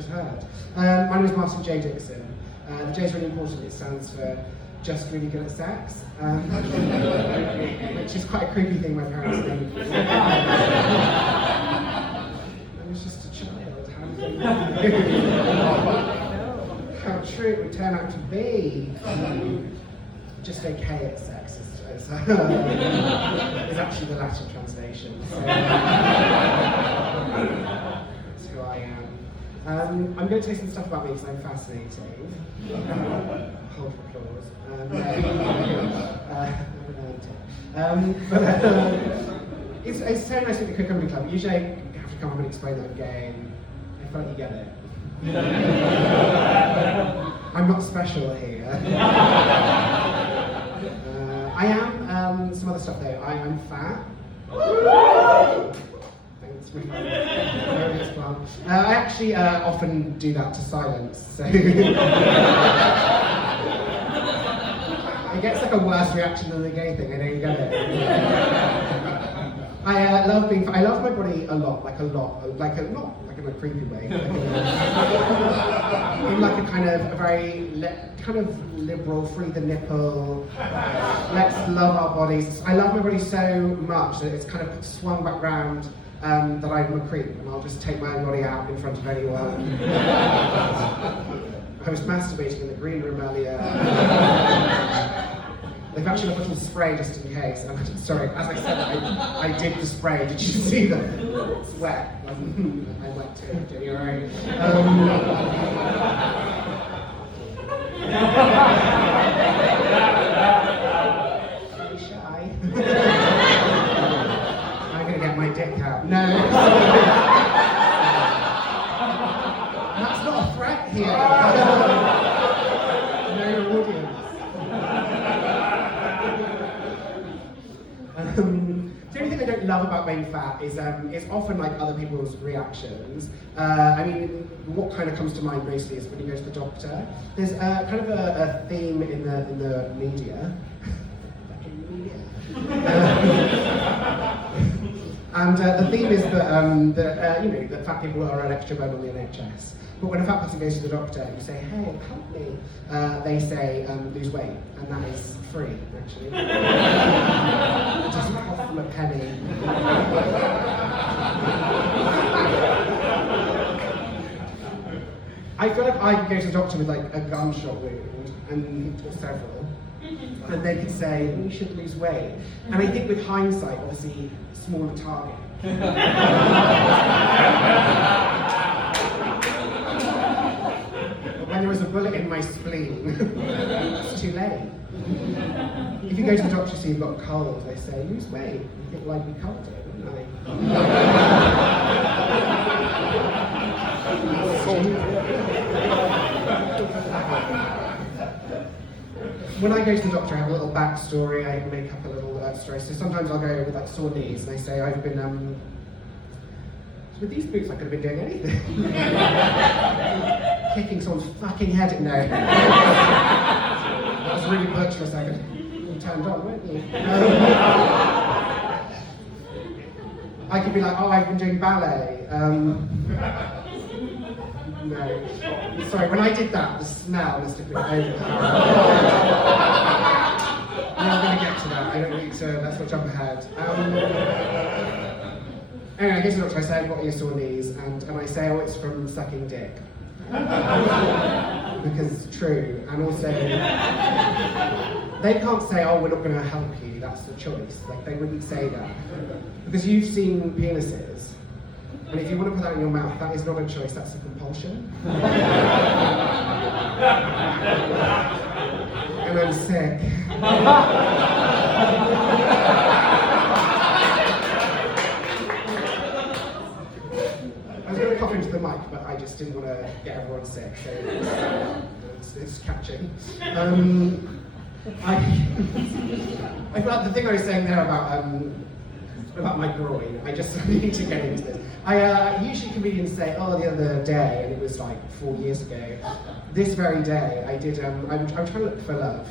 just heard. My name is Martin J. Dixon. The J is really important. It stands for just really good at sex, which is quite a creepy thing my parents named me. I was just a child. How true it would turn out to be. Just okay at sex is actually the Latin translation. So, that's who I am. I'm going to tell you some stuff about me because I'm fascinating. Hold for applause. It's so nice at the Cook Comedy Club. Usually I have to come up and explain that I'm gay, and I feel like you get it. I'm not special here. I am some other stuff though. I'm fat. Thanks, my friend. I actually often do that to silence, so it gets like a worse reaction than the gay thing. I don't get it. I love my body a lot, not like in a creepy way, in like a kind of a very liberal, free the nipple, let's love our bodies. I love my body so much that it's kind of swung back round that I'm a creep, and I'll just take my own body out in front of anyone. I was masturbating in the green room earlier. They've actually got a little spray just in case. Sorry, as I said, I did the spray. Did you see that? It's wet. I wet too. You're right. Are you shy? I'm gonna get my dick out. No. That's not a threat here. No audience. The only thing I don't love about being fat is often like other people's reactions. I mean, what kind of comes to mind mostly is when you go to the doctor. There's kind of a theme in the media. And the theme is that fat people are an extra burden on the NHS. But when a fat person goes to the doctor, you say, hey, help me. They say, lose weight. And that is free, actually. It doesn't cost them a penny. I feel like I could go to the doctor with like a gunshot wound, or several, and they could say, you should lose weight. And I think with hindsight, obviously, smaller target. When there was a bullet in my spleen, it's too late. If you go to the doctor and see you've got a cold, they say, lose weight. You think, well, I'd be cold, wouldn't I? When I go to the doctor, I have a little backstory, I make up a little story. So sometimes I'll go with like sore knees, and I say, I've been, with these boots I could have been doing anything. Kicking someone's fucking head in. No. That was really butch for a second. You turned on, weren't you? I could be like, oh, I've been doing ballet. No. Sorry, when I did that, the smell must have been overpowering. We're not going to get to that. I don't need to, let's not jump ahead. Anyway, I go to the doctor, I say, what are your sore knees? And I say, oh, it's from sucking dick. Because it's true. And also, they can't say, oh, we're not going to help you, that's the choice. Like, they wouldn't say that. Because you've seen penises. And if you want to put that in your mouth, that is not a choice, that's a compulsion. And I'm sick. I was going to cough into the mic, but I just didn't want to get everyone sick, so it's catching. I feel like the thing I was saying there about my groin, I just need to get into this. Usually comedians say, oh, the other day, and it was like 4 years ago, this very day, I did, I'm trying to look for love.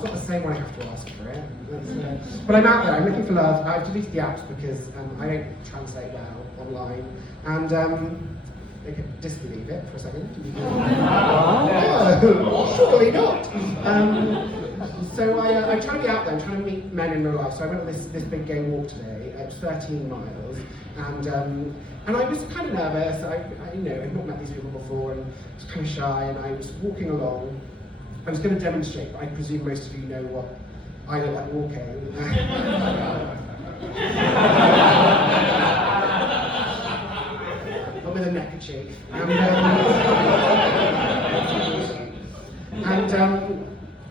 I've got the same one I have to ask for it. But I'm out there, I'm looking for love. I've deleted the apps because I don't translate well online. And okay, disbelieve it for a second. Oh, surely not. So I try to be out there, I'm trying to meet men in real life. So I went on this big gay walk today, it's 13 miles, and I was kind of nervous. I I'd not met these people before, and I was kind of shy, and I was walking along. I was going to demonstrate, but I presume most of you know what I look like walking. With a neckerchief. And I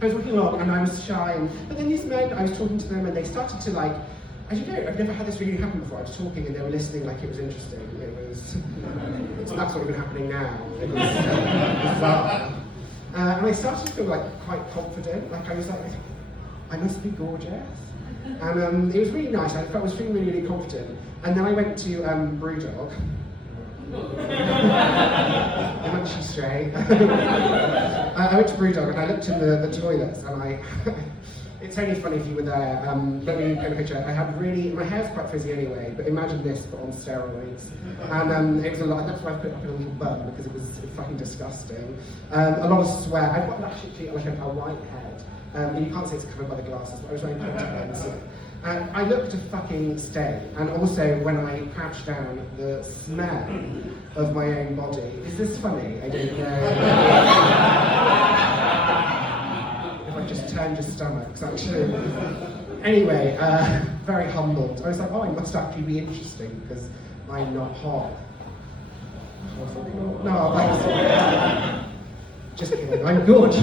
was walking along and I was shy, but then these men, I was talking to them and they started to like, I don't know, I've never had this really happen before. I was talking and they were listening like it was interesting. That's what had been happening now. It was bizarre. And I started to feel like quite confident, like I was like, I must be gorgeous. And it was really nice, I was feeling really, really confident. And then I went to Brewdog. I'm actually straight. I went to Brewdog and I looked in the toilets and it's only funny if you were there. Let me get a picture. I had my hair's quite frizzy anyway, but imagine this but on steroids. And it was a lot, that's why I put it up in a little bun because it was fucking disgusting. A lot of sweat. I've got actually like a white head. And you can't see it's covered by the glasses, but I was wearing contact lenses. And I looked a fucking state, and also when I crouched down, the smell of my own body. Is this funny? I don't know. If I just turned your stomachs, actually. Anyway, very humbled. I was like, oh, I must actually be interesting because I'm not hot. No, thanks. Just kidding, I'm good.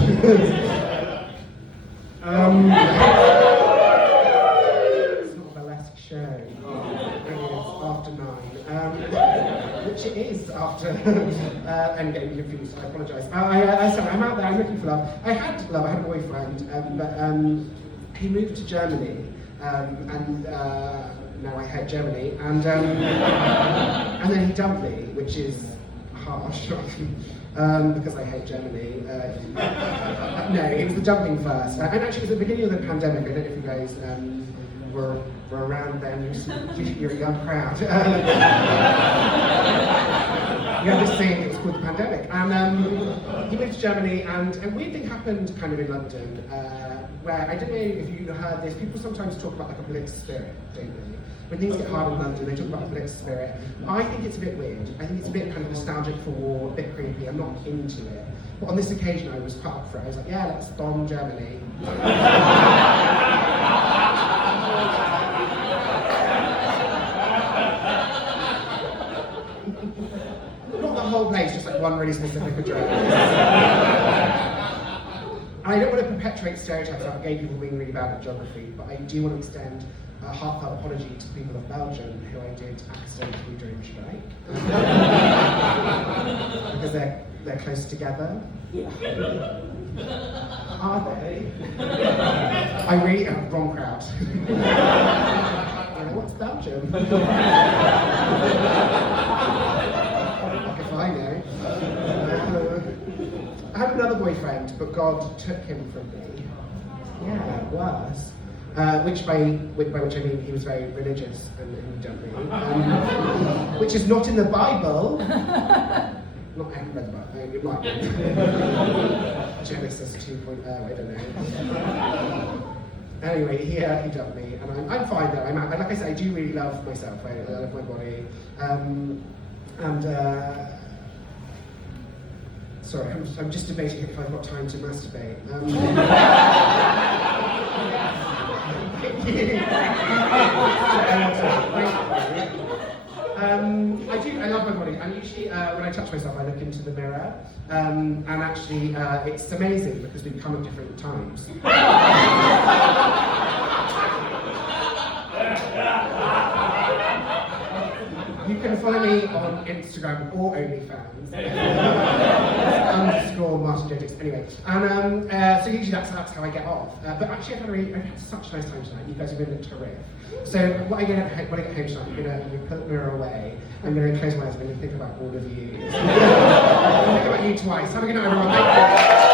Show. It's after 9, which it is after. I'm getting confused. I apologise. Sorry, I'm out there. I'm looking for love. I had love. I had a boyfriend, but he moved to Germany, and now I hate Germany. And then he dumped me, which is harsh. Because I hate Germany. No, it was the dumping first. And actually, it was the beginning of the pandemic. I don't know if you guys were around then. You're a young crowd. You have this thing, it was called the pandemic. And he went to Germany, and a weird thing happened kind of in London, where, I don't know if you heard this, people sometimes talk about like a blitz spirit, don't they? When things get hard in London, they talk about a blitz spirit. I think it's a bit weird. I think it's a bit kind of nostalgic for war, a bit creepy. I'm not into it. But on this occasion, I was quite up for it. I was like, yeah, let's bomb Germany. Not the whole place, just like one really specific address. And I don't want to perpetuate stereotypes about gay people being really bad at geography, but I do want to extend a heartfelt apology to the people of Belgium who I did accidentally during strike. Because they're close together. Are they? I really am wrong crowd. What's Belgium? If I know. I had another boyfriend, but God took him from me. Yeah, worse. Which by which I mean he was very religious and jumping, which is not in the Bible. Not I haven't read the Bible. It might be. Genesis 2.0. I don't know. Anyway, he dumped me, and I'm fine though. Like I said, I do really love myself. I love my body, sorry, I'm just debating if I've got time to masturbate. I love my body, and usually when I touch myself I look into the mirror, and actually it's amazing because we come at different times. You can follow me on Instagram or OnlyFans. _MartinJetix. Anyway, and so usually that's how I get off. But actually, I've had such a nice time tonight. You guys have been terrific. So when I get home tonight, I'm gonna put the mirror away. I'm gonna close my eyes. I'm gonna think about all of you. I'm gonna think about you twice. Have a good night, everyone. Thank you.